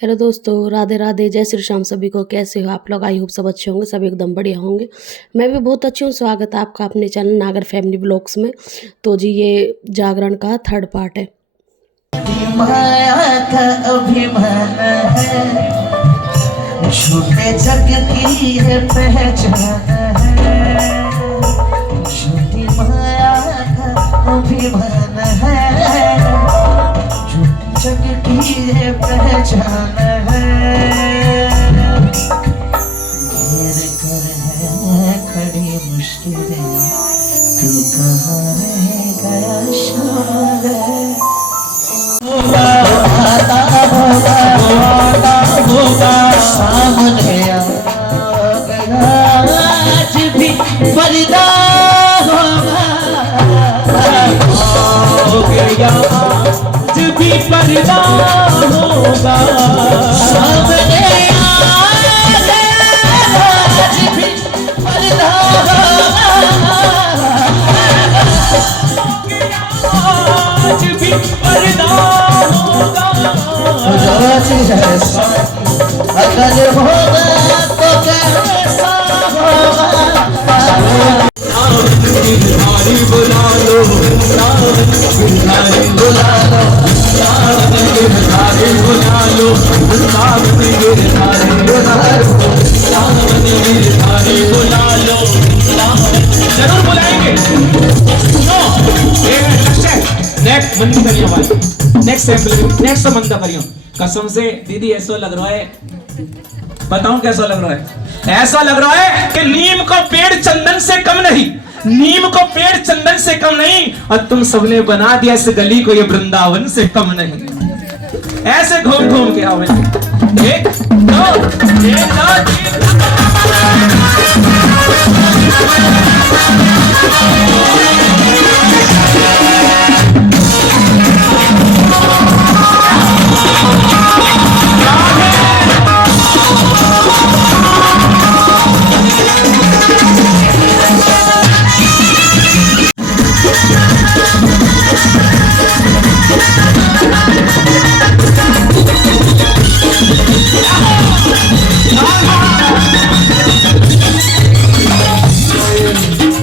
Hello दोस्तों, राधे राधे, जय श्री श्याम सभी को। कैसे हो आप लोग? आई होप सब अच्छे होंगे, सब एकदम बढ़िया होंगे। मैं भी बहुत अच्छी हूँ। स्वागत है आपका अपने चैनल नागर फैमिली ब्लॉग्स में। तो जी ये जागरण का थर्ड पार्ट है। माया का अभिमान है, झूठे जग की है पहचान है। झूठी माया का अभिमान है, झूठे जग की है पहचान है। घेर कर है खड़ी मुश्किलें, तू कहाँ रह गया शाम। सामने आज भी पर्दा होगा, आज भी पर्दा होगा। सामने आज भी पर्दा आज भी पर्दा होगा। रोज जैसा अगर होगा तो कैसा होगा। गिरधारी बुला लो, गिरधारी बुला लो, गिरधारी बुला लो, गिरधारी बुला लो, गिरधारी बुला लो। जरूर बुलाएंगे। सुनो, नेक्स्ट बंदी करियो भाई, नेक्स्ट सैंपल, नेक्स्ट बंदा करियो। कसम से दीदी ऐसा लग रहा है, बताऊं कैसा लग रहा है? ऐसा लग रहा है कि नीम को पेड़ चंदन से कम नहीं, नीम को पेड़ चंदन से कम नहीं, और तुम सबने बना दिया इस गली को ये वृंदावन से कम नहीं। ऐसे घूम घूम के आओ। एक दो, एक दो,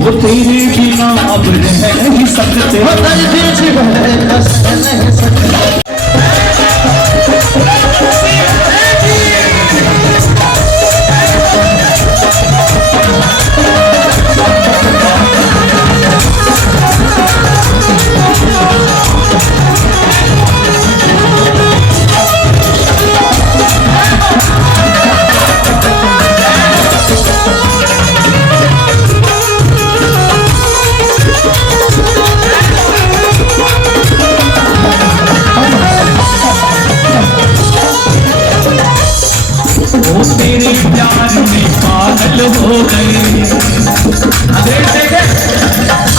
वो तेरे बिना अब रह नहीं सकते। वो तेरे प्यार में पागल हो गए।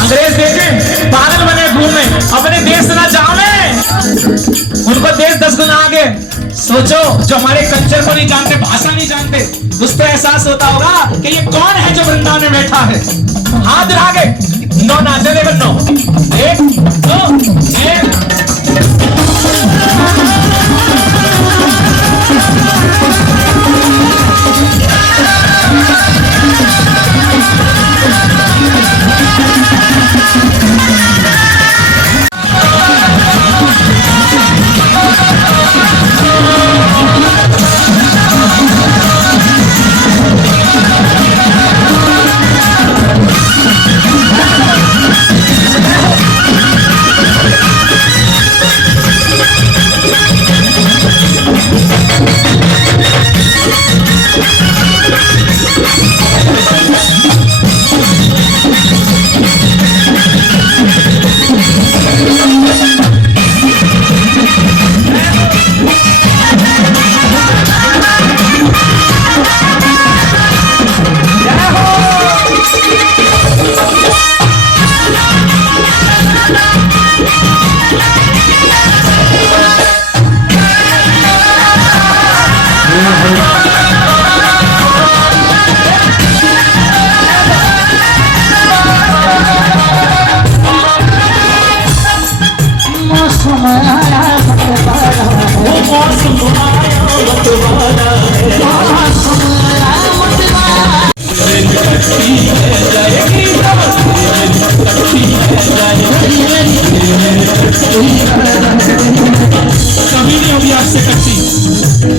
अंग्रेज देखे पागल बने घूमे, अपने देश ना जावे, उनको देश 10 गुना आगे। सोचो, जो हमारे कल्चर को नहीं जानते, भाषा नहीं जानते, उसको एहसास होता होगा कि ये कौन है जो वृंदावन में बैठा है। हाथ आगे, नो ना चले बनो। एक दो, एक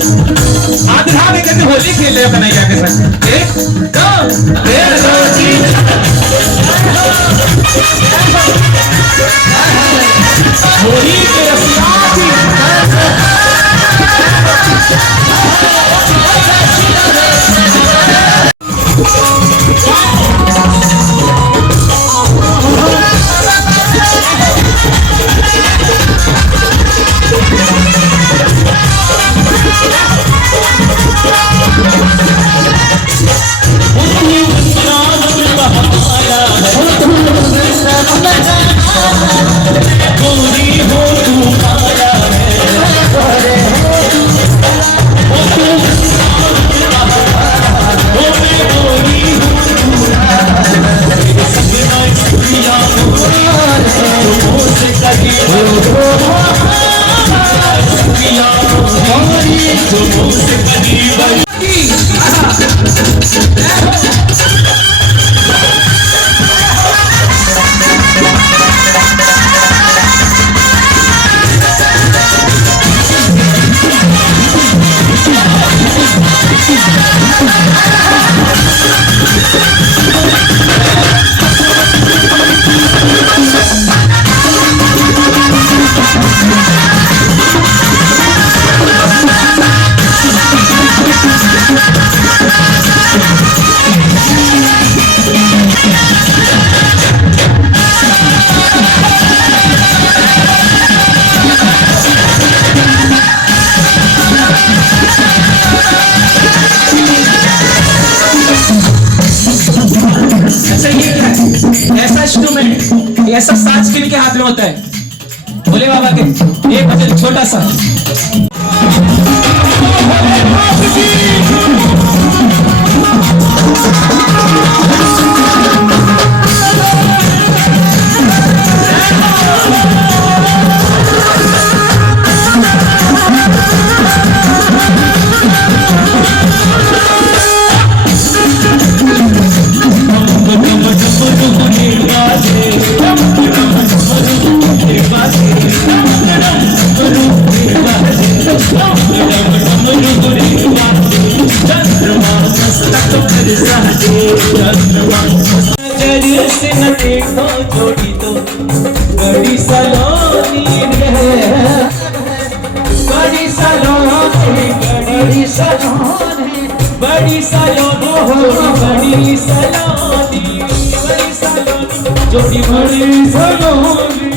आधा में कहते होली खेल रहे कन्हैया के संग। एक दो होली के रसिया ऐसा साज किनके हाथ में होता है? भोले बाबा के। एक भजन छोटा सा। से न देखो जोड़ी तो बड़ी सलोनी है, बड़ी सलोनी, बड़ी सलोनी, बड़ी सलोनी, बड़ी सलोनी, बड़ी सलोनी, जोड़ी बड़ी सलोनी,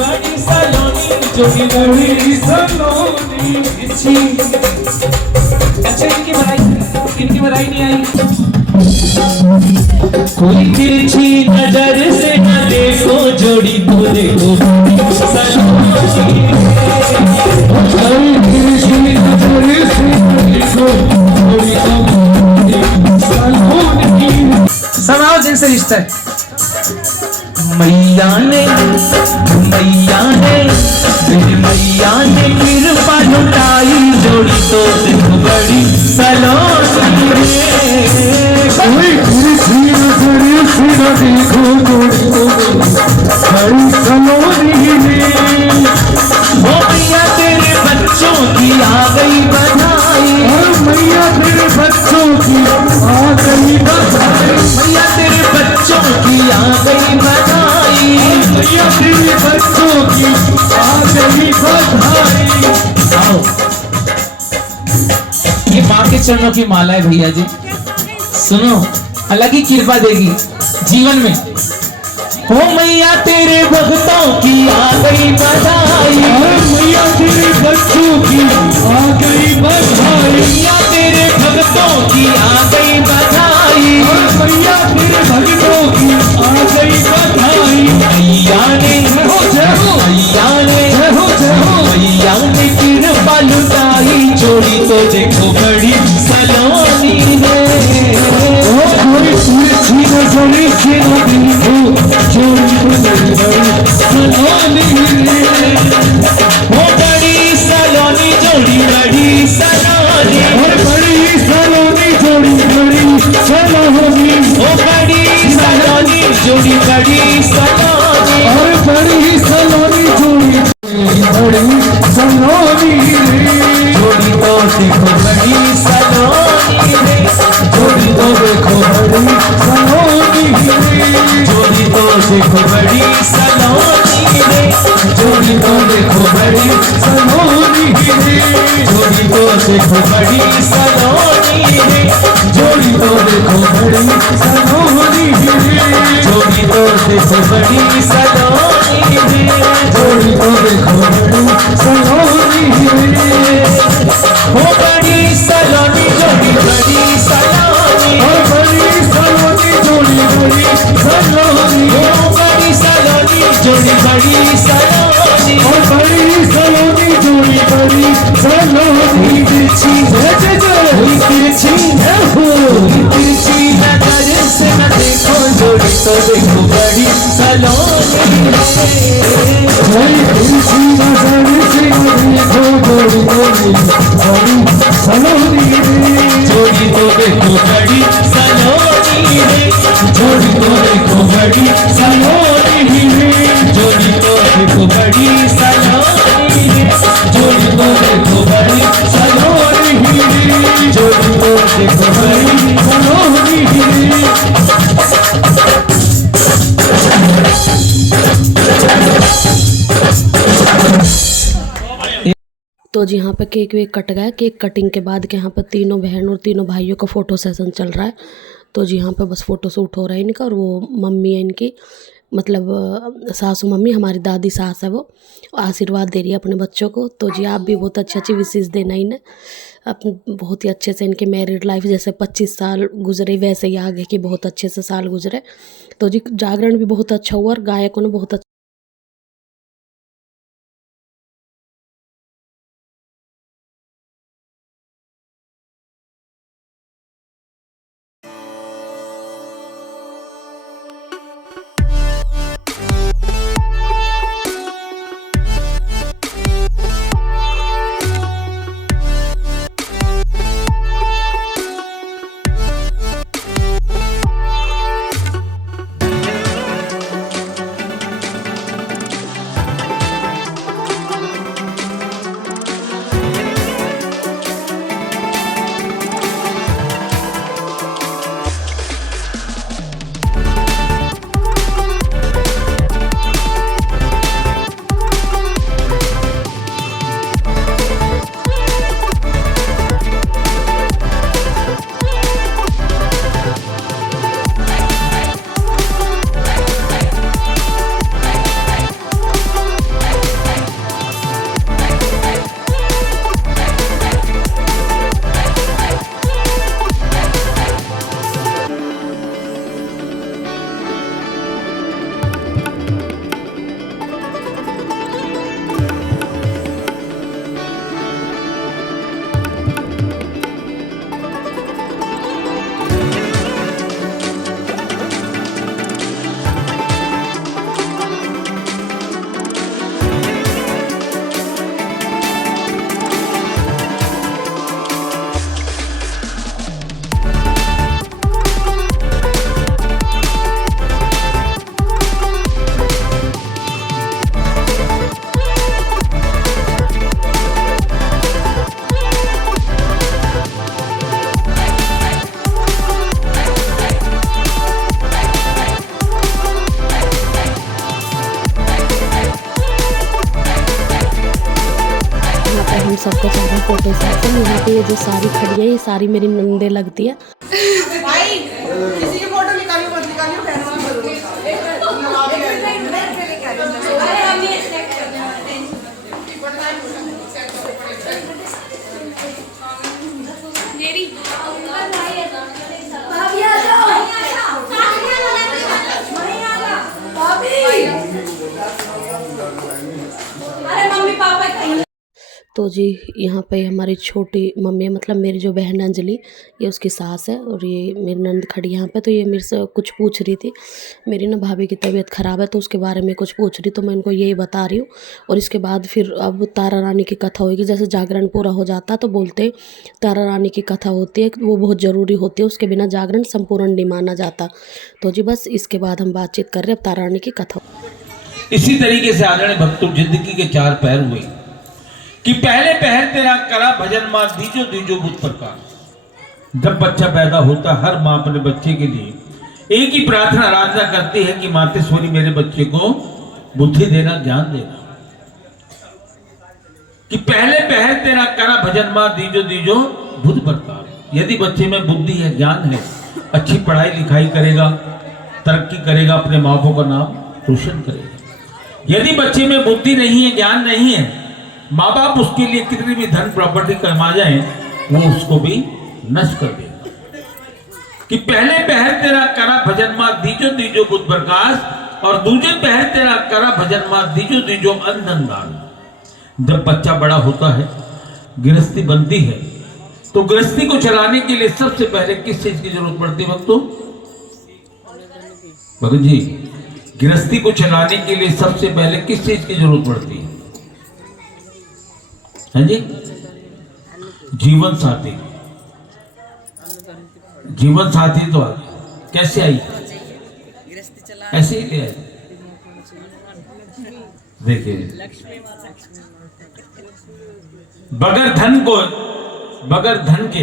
बड़ी सलोनी, जोड़ी बड़ी सलोनी। अच्छा इनकी बधाई नहीं आई। कोई तिरछी नजर से न देखो जोड़ी तो देखो सलोनी, कोई तिरछी नजर से न देखो जोड़ी तो देखो सलोनी। समाओ जिनसे रिश्ता है। मैया ने मैया ने कृपा लुटाई जोड़ी तो देखो बड़ी सलोनी रे। कोई तिरछी नजर से न देखो जोड़ी तो बड़ी सलोनी रे। ओ मैया तेरे बच्चों की आ गई बधाई, मैया तेरे बच्चों की आ गई बधाई, मैया तेरे बच्चों की आ गई बधाई, मैया तेरे बच्चों की आ गई बधाई। आओ ये माँ के चरणों की माला है भैया जी, सुनो अलग ही कृपा देगी जीवन में। ओ मैया तेरे भक्तों की आ गई बधाई, मैया तेरे बच्चों की आ गई बधाई, मैया तेरे भक्तों की आ गई बधाई, मैया तेरे भक्तों की आ गई बधाई। मैया ने मैया ने कृपा लुटाई जोड़ी तो देखो बड़ी सलोनी है। कोई तिरछी नजर से न देखो जोड़ी तो बड़ी सलोनी है। वो बड़ी सलोनी जोड़ी बड़ी सलोनी, बड़ी सलोनी जोड़ी बड़ी सलोनी, वो बड़ी सलोनी जोड़ी बड़ी सलोनी, और बड़ी सलोनी जोड़ी बड़ी सलोनी जोड़ी तो देखो देखो बड़ी सलोनी है, जोड़ी तो देखो बड़ी सलोनी है, जोड़ी तो देखो बड़ी सलोनी है, जोड़ी तो देखो बड़ी सलोनी है। वो बड़ी सलोनी जोड़ी बड़ी सलोनी, ओ बड़ी सलोनी जोड़ी बड़ी सलोनी, ओ बड़ी सलोनी जोड़ी बड़ी सलोनी, ओ बड़ी सलोनी जोड़ी बड़ी सलोनी। तिरछी तिरछी तिरछी नजर से न देखो, जोड़ी तो देखो बड़ी सलोनी है। तिरछी नजर से न देखो, जोड़ी तो देखो बड़ी सलोनी है, जोड़ी तो देखो बड़ी सलोनी है, जोड़ी तो देखो बड़ी सलोनी है, जोड़ी तो देखो बड़ी सलोनी है, जोड़ी तो देखो बड़ी सलोनी है, जोड़ी तो देखो बड़ी सलोनी है। तो जी यहाँ पे केक वेक कट गया। केक कटिंग के बाद के यहाँ पे तीनों बहन और तीनों भाइयों का फ़ोटो सेशन चल रहा है। तो जी यहाँ पे बस फ़ोटो शूट हो रहा है इनका, और वो मम्मी है इनकी, मतलब सासू मम्मी, हमारी दादी सास है, वो आशीर्वाद दे रही है अपने बच्चों को। तो जी आप भी बहुत अच्छी अच्छी विशेष देना इन्हें, बहुत ही अच्छे से इनके मैरिड लाइफ जैसे 25 साल गुजरे वैसे ही आगे की बहुत अच्छे से साल गुजरे। तो जी जागरण भी बहुत अच्छा हुआ और गायकों ने बहुत अच्छा हम सबको चल रहा है फोटो सेशन। यहाँ पे ये जो सारी खड़ी है ये सारी मेरी नंदे लगती है। भाई किसी की फोटो निकालियो मत निकालियो, फैन वाला तो जी यहाँ पे हमारी छोटी मम्मी मतलब मेरी जो बहन अंजलि, ये उसकी सास है, और ये मेरी नंद खड़ी यहाँ पे। तो ये मेरे से कुछ पूछ रही थी, मेरी ना भाभी की तबीयत ख़राब है तो उसके बारे में कुछ पूछ रही, तो मैं इनको यही बता रही हूँ। और इसके बाद फिर अब तारा रानी की कथा होगी। जैसे जागरण पूरा हो जाता तो बोलते तारा रानी की कथा होती है, वो बहुत ज़रूरी होती है, उसके बिना जागरण संपूर्ण नहीं माना जाता। तो जी बस इसके बाद हम बातचीत कर रहे हैं अब तारा रानी की कथा। इसी तरीके से आदरणीय भक्तों जिंदगी के चार पहर हुए कि पहले पहर तेरा करा भजन मां दीजो दीजो बुद्ध प्रकाश। जब बच्चा पैदा होता हर मां अपने बच्चे के लिए एक ही प्रार्थना आराधना करती है कि मातेश्वरी मेरे बच्चे को बुद्धि देना, ज्ञान देना। कि पहले पहर तेरा करा भजन मार दीजो दीजो बुद्ध प्रताप। यदि बच्चे में बुद्धि है, ज्ञान है, अच्छी पढ़ाई लिखाई करेगा, तरक्की करेगा, अपने माँ बाप का नाम रोशन करेगा। यदि बच्चे में बुद्धि नहीं है, ज्ञान नहीं है, माँ बाप उसके लिए कितनी भी धन प्रॉपर्टी कमा जाए वो उसको भी नष्ट कर देगा। कि पहले पहर तेरा करा भजन मार दीजो दीजो बुद्ध प्रकाश और दूजे पहर तेरा करा भजन मार दीजो दीजो अंधन दान। जब बच्चा बड़ा होता है, गृहस्थी बनती है, तो गृहस्थी को चलाने के लिए सबसे पहले किस चीज की जरूरत पड़ती है भक्तों? भगत जी, गृहस्थी को चलाने के लिए सबसे पहले किस चीज की जरूरत पड़ती है? हाँ जी, जीवन साथी। जीवन साथी तो आ गई, कैसे आई? ऐसे ही ले आई। देखिए, बगैर धन के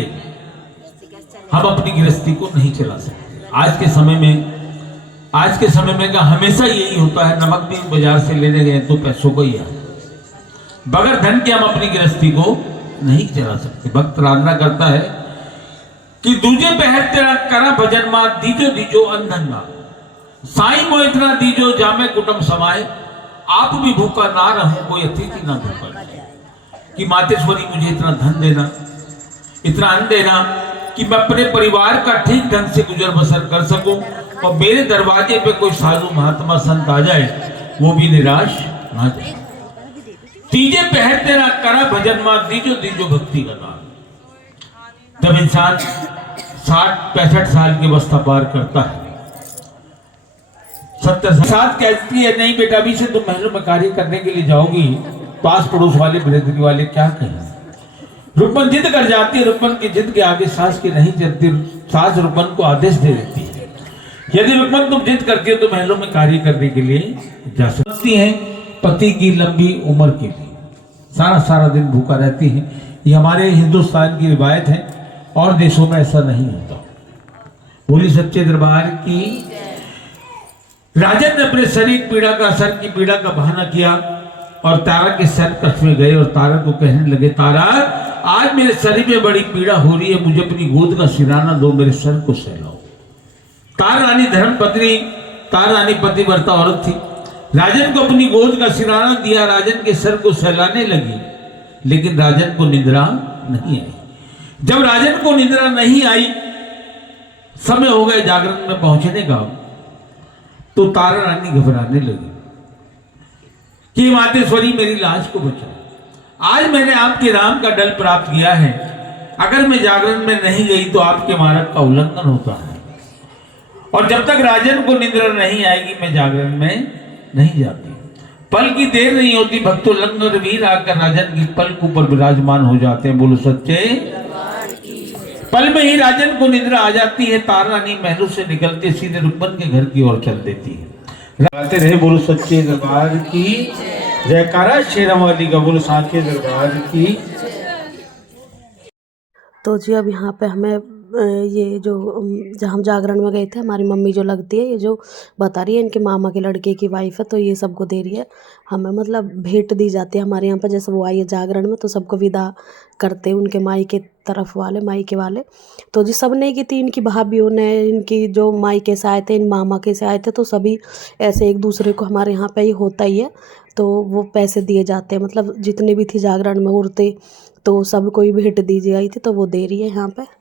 हम अपनी गृहस्थी को नहीं चला सकते। आज के समय में का हमेशा यही होता है, नमक भी बाजार से लेने गए तो पैसों को ही है। बगैर धन के हम अपनी गृहस्थी को नहीं चला सकते। भक्त प्रार्थना करता है कि दूजे पहर तेरा करा भजन मार दीजो दीजो अंधन ना, साईं मो इतना दीजो जामे कुटुंब समाए, आप भी भूखा ना रहूं कोई अतिथि ना भूखा। कि मातेश्वरी मुझे इतना धन देना, इतना अन्न देना कि मैं अपने परिवार का ठीक ढंग से गुजर बसर कर सकूं और मेरे दरवाजे पे कोई साधु महात्मा संत आ जाए वो भी निराश ना जाए। तीजे पहर तेरा करा भजन मार दीजो दीजो भक्ति का नाम। जब इंसान 60-65 साल की अवस्था पार करता है, 70 साल कहती है नहीं बेटा अभी से तुम महलों में कार्य करने के लिए जाओगी, पास पड़ोस वाले बिरादरी वाले क्या कहें। रुक्मन जिद कर जाती है, रुक्मन की जिद के आगे सास की नहीं चलती, सास रुक्मन को आदेश दे देती है यदि रुक्मन तुम जिद करती हो तो महलों में कार्य करने के लिए जा सकती है। पति की लंबी उम्र के लिए सारा दिन भूखा रहती है। ये हमारे हिंदुस्तान की रिवायत है और देशों में ऐसा नहीं होता। बोली सच्चे दरबार की। राजन ने अपने शरीर पीड़ा का सर की पीड़ा का बहाना किया और तारा के सर कच्छ में गए और तारा को कहने लगे, तारा आज मेरे शरीर में बड़ी पीड़ा हो रही है, मुझे अपनी गोद का सिराना दो, मेरे सर को सहलाओ। तारा रानी धर्म पत्नी, तारा रानी पतिव्रता औरत थी। राजन को अपनी गोद का सिराना दिया, राजन के सर को सहलाने लगी, लेकिन राजन को निद्रा नहीं आई। जब राजन को निद्रा नहीं आई, समय हो गए जागरण में पहुंचने का, तो तारा रानी घबराने लगी कि मातेश्वरी मेरी लाश को बचाओ। आज मैंने आपके राम का डल प्राप्त किया है, अगर मैं जागरण में नहीं गई तो आपके मार्ग का उल्लंघन होता है और जब तक राजन को निद्रा नहीं आएगी मैं जागरण में नहीं जाती। पल की देर नहीं होती, भक्तों लंगर वीर आकर राजन की पल के ऊपर विराजमान हो जाते हैं। बोलो सच्चे। पल में ही राजन को निद्रा आ जाती है। तारा रानी महलों से निकलते सीधे रुक्मन के घर की ओर चल देती है। गाते रहे बोलो सच्चे दरबार की जयकारा, शेरा वाली का बोलो साचे दरबार की। तो जी अब यहाँ पे हमें ये जो जब हम जागरण में गए थे, हमारी मम्मी जो लगती है, ये जो बता रही है इनके मामा के लड़के की वाइफ है, तो ये सबको दे रही है। हमें मतलब भेंट दी जाती है हमारे यहाँ पर। जैसे वो आई है जागरण में तो सबको विदा करते हैं उनके मायके तरफ वाले, मायके वाले। तो जी सब ने की थी, इनकी भाभीयों ने, इनकी जो मायके से आए थे, इन मामा के से आए थे, तो सभी ऐसे एक दूसरे को, हमारे यहाँ पे ही होता ही है, तो वो पैसे दिए जाते हैं। मतलब जितने भी थी जागरण में औरतें, तो सब कोई भेंट दी आई थी, तो वो दे रही है यहाँ पे।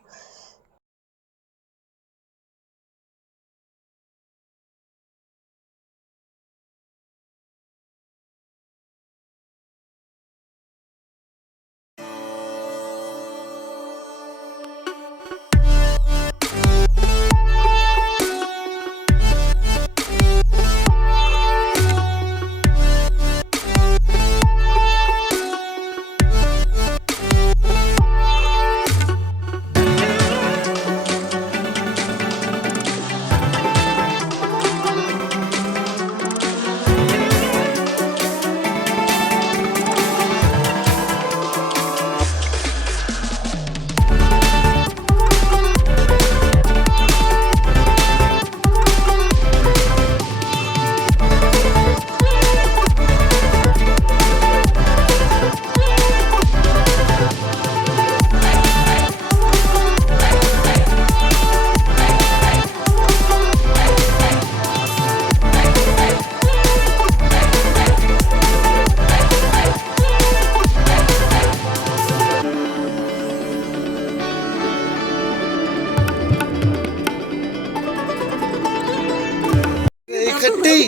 इकट्ठी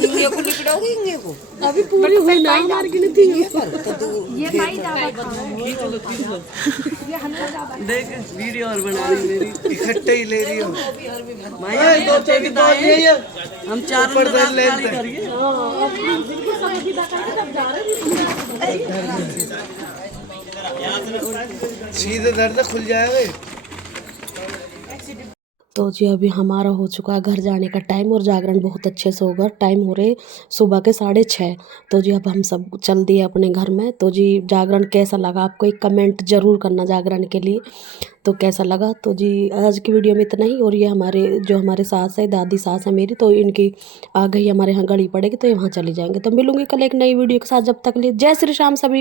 इंगे को लिखड़ोगी इंगे को अभी पूरी हुई ना हमारी गिनती देख वीडियो और बना रही मेरी इकट्ठे ही ले रही हो भाई अभी दो बच्चे भी दाएं ये हम चार ऊपर लोग से लेंथ गाली है। करिए सीधे दर्द खुल जाएगा। तो जी अभी हमारा हो चुका है घर जाने का टाइम और जागरण बहुत अच्छे से होगा। टाइम हो रहे सुबह के 6:30। तो जी अब हम सब चल दिए अपने घर में। तो जी जागरण कैसा लगा आपको एक कमेंट ज़रूर करना जागरण के लिए, तो कैसा लगा। तो जी आज की वीडियो में इतना ही। और ये हमारे सास है, दादी सास है मेरी, तो इनकी आ गई हमारे यहाँ गड़ी पड़ेगी तो यहाँ चली जाएंगे। तो मिलूंगी कल एक नई वीडियो के साथ, जब तक लिए जय श्री राम सभी।